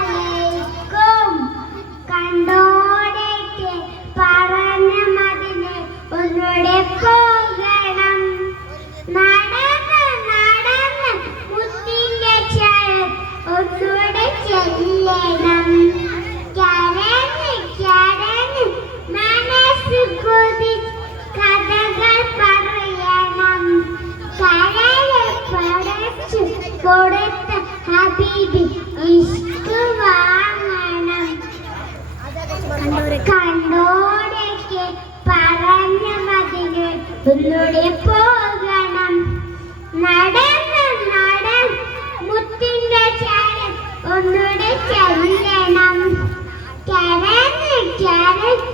അസ്സലാമലൈക്കും. കണ്ടോടേക്ക് പറഞ്ഞ മതിന് ഒന്നുകൂടെ പോകണം. നടന്ന് നടന്ന് മുത്തിന്റെ ചാഴ ഒന്നുകൂടെ ചെല്ലണം. കരഞ്ഞ് കരഞ്ഞ് മനസ്സ് കൊതി കഥകൾ പറയണം. കരള് പടച്ചു കൊടുത്ത ഹബീബി ഇഷ്ക് വാങ്ങണം. കണ്ടോടേക്ക് പറഞ്ഞ മതിന് ഒന്നുകൂടെ പോകണം. നടന്ന് നടന്ന് മുത്തിന്റെ ചാഴ ഒന്നുകൂടെ ചെല്ലണം. കരഞ്ഞ് കരഞ്ഞ്